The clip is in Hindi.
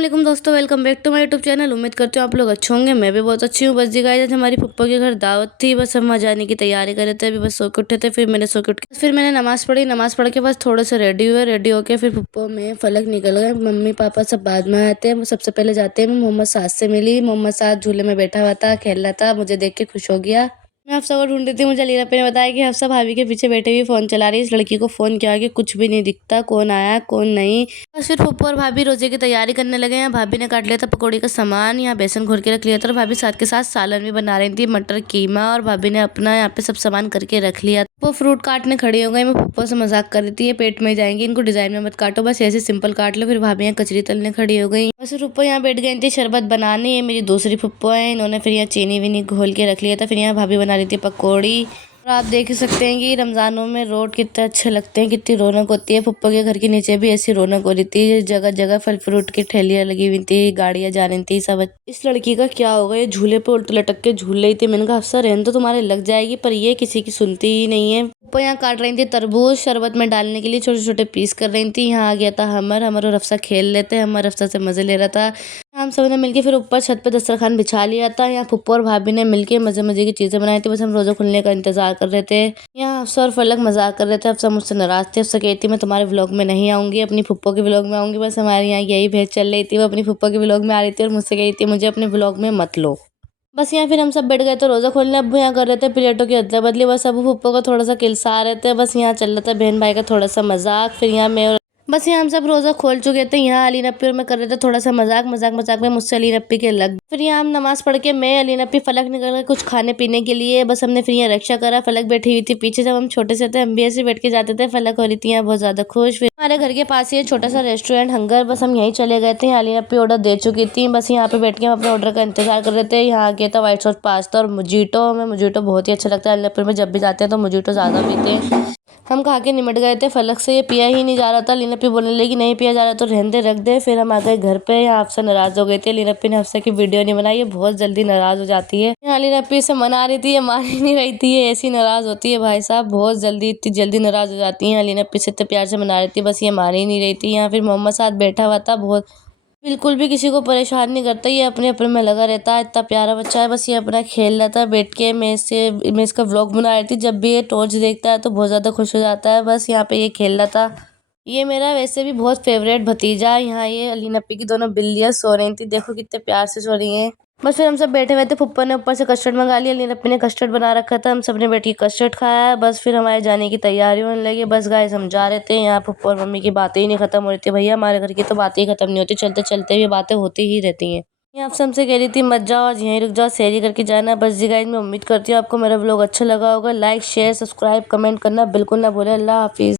वालेकुम दोस्तों, welcome back to my YouTube channel. उम्मीद करती हूँ आप लोग अच्छे होंगे। मैं भी बहुत अच्छी हूँ। बस जी गाइस, आज हमारी पप्पा के घर दावत थी। बस हम वहाँ जाने की तैयारी कर रहे थे। अभी बस सो के उठे थे। फिर मैंने सो के उठ के फिर मैंने नमाज़ पढ़ी। नमाज़ पढ़ के बस थोड़ा सा रेडी हुए। रेडी होके फिर पप्पा में फलक निकल गए। मम्मी पापा सब बाद में आते हैं। सबसे पहले जाते हैं मोहम्मद साद से मिली। मोहम्मद साद झूले में बैठा हुआ था, खेल रहा था। मुझे देख के खुश हो गया। मैं हफ्सा को ढूंढ रही थी। मुझे अलीना ने बताया कि हफ्सा भाभी के पीछे बैठे हुई फ़ोन चला रही है। इस लड़की को फ़ोन किया कि कुछ भी नहीं दिखता, कौन आया कौन नहीं। बस फिर पप्पू और भाभी रोजे की तैयारी करने लगे हैं। भाभी ने काट लिया था पकौड़ी का सामान, यहाँ बेसन घोर के रख लिया था। और भाभी साथ के साथ सालन भी बना रही थी, मटर कीमा। और भाभी ने अपना यहाँ पे सब सामान करके रख लिया। वो फ्रूट काटने खड़ी हो गई। मैं पप्पू से मजाक कर रही थी, ये पेट में जाएंगी, इनको डिजाइन में मत काटो, बस ऐसे सिंपल काट लो। फिर भाभी यहाँ कचरी तलने खड़ी हो गई। बस पप्पू यहाँ बैठ गई थी शरबत बनाने। ये मेरी दूसरी पप्पू है, इन्होंने फिर यहाँ चीनी विनी घोल के रख लिया था। फिर यहाँ भाभी बना रही थी पकौड़ी। और आप देख ही सकते हैं कि रमज़ानों में रोड कितने अच्छे लगते हैं, कितनी रौनक होती है। पप्पा के घर के नीचे भी ऐसी रौनक हो रही थी। जगह जगह फल फ्रूट की ठेलियाँ लगी हुई थी, गाड़ियाँ जा रही थी सब। इस लड़की का क्या होगा, ये झूले पे उल्ट लटक के झूल रही थी। मैंने कहा अफसर रहने तो तुम्हारे लग जाएगी, पर ये किसी की सुनती ही नहीं है। पप्पा यहाँ काट रही थी तरबूज शरबत में डालने के लिए, छोटे छोटे पीस कर रही थी। यहाँ आ गया था हमर और अफसा खेल लेते। हमर अफसा से मजे ले रहा था। हम सब ने मिलके फिर ऊपर छत पे दस्तरखान बिछा लिया था। यहाँ पप्पू और भाभी ने मिलके मजे मजे की चीजें बनाई थी। बस हम रोजा खुलने का इंतजार कर रहे थे। यहाँ अफसा और फलक मजाक कर रहे थे। अफसा मुझसे नाराज थे। अफसा कहती मैं तुम्हारे व्लॉग में नहीं आऊंगी, अपनी फुप्पो के व्लॉग में आऊंगी। बस हमारे यहाँ यही भेज चल रही थी। वो अपनी फुप्पो के व्लॉग में आ रही थी और मुझसे कही थी मुझे अपने व्लॉग में मत लो। बस यहाँ फिर हम सब बैठ गए थे रोजा खोलने। अब्बू यहाँ कर रहे थे प्लेटों की अदला बदली। बस अबू फुप्पो को थोड़ा सा किलसा रहे थे। बस यहाँ चल रहा था बहन भाई का थोड़ा सा मजाक। फिर यहाँ मैं बस यहाँ हम सब रोजा खोल चुके थे। यहाँ अली नप्पी और मैं कर रहे थे थोड़ा सा मजाक। मजाक में मुझसे अली नप्पी के लग। फिर यहाँ हम नमाज पढ़ के मैं अली नप्पी फलक निकल गए कुछ खाने पीने के लिए। बस हमने फिर यहाँ रक्षा करा। फलक बैठी हुई थी पीछे। जब हम छोटे से थे हम भी ऐसे बैठ के जाते थे। फलक हो रही थी यहाँ बहुत ज्यादा खुश। फिर हमारे घर के पास ही है छोटा सा रेस्टोरेंट हंगर। बस हम यहीं चले गए थे। अली नप्पी ऑर्डर दे चुकी थी। बस यहाँ पे बैठ के हम अपने ऑर्डर का इंतजार कर रहे थे। यहाँ आ गया था व्हाइट सॉस पास्ता और मोजिटो। हमें मोजिटो बहुत ही अच्छा लगता है। अली नप्पी में जब भी जाते हैं तो मोजिटो ज्यादा पीते हैं। हम खा के निमट गए थे। फलक से ये पिया ही नहीं जा रहा था। लीनप्पी बोलने लगी नहीं पिया जा रहा तो रहने दे, रख दे। फिर हम आ गए घर पे। यहाँ अफसा नाराज हो गई थी। लीनप्पी ने अफसा की वीडियो नहीं बनाई, ये बहुत जल्दी नाराज हो जाती है। यहाँ लीनप्पी से मना रही थी, ये मान ही नहीं रही थी। ये ऐसी नाराज होती है भाई साहब, बहुत जल्दी इतनी जल्दी नाराज हो जाती है। लीनप्पी से इतने प्यार से मना रही थी, बस ये मान ही नहीं रही थी। यहाँ फिर मोहम्मद साथ बैठा हुआ था, बहुत बिल्कुल भी किसी को परेशान नहीं करता। ये अपने अपने में लगा रहता है। इतना प्यारा बच्चा है। बस ये अपना खेल रहा था बैठ के। मैं इसका व्लॉग बना रही थी। जब भी ये टॉर्च देखता है तो बहुत ज़्यादा खुश हो जाता है। बस यहाँ पे ये खेल रहा था। ये मेरा वैसे भी बहुत फेवरेट भतीजा है। यहाँ ये अली नप्पी की दोनों बिल्लियाँ सो रही थी, देखो कितने प्यार से सो रही हैं। बस फिर हम सब बैठे हुए थे। पप्पा ने ऊपर से कस्टर्ड मंगा लिया। अली नप्पी ने कस्टर्ड बना रखा था। हम सब ने बैठ के कस्टर्ड खाया। बस फिर हमारे जाने की तैयारी होने लगी। बस गाइस हम जा रहे थे। यहाँ पप्पा और मम्मी की बातें ही नहीं खत्म हो रही थी। भैया हमारे घर की तो बातें ही खत्म नहीं होती, चलते चलते भी बातें होती ही रहती हैं। ये आप सबसे कह रही थी मत जाओ, आज यहीं रुक जाओ, सैरी करके जाना। बस जी गाइस मैं उम्मीद करती हूँ आपको मेरा व्लॉग अच्छा लगा होगा। लाइक शेयर सब्सक्राइब कमेंट करना बिल्कुल ना भूलें। अल्लाह हाफिज़।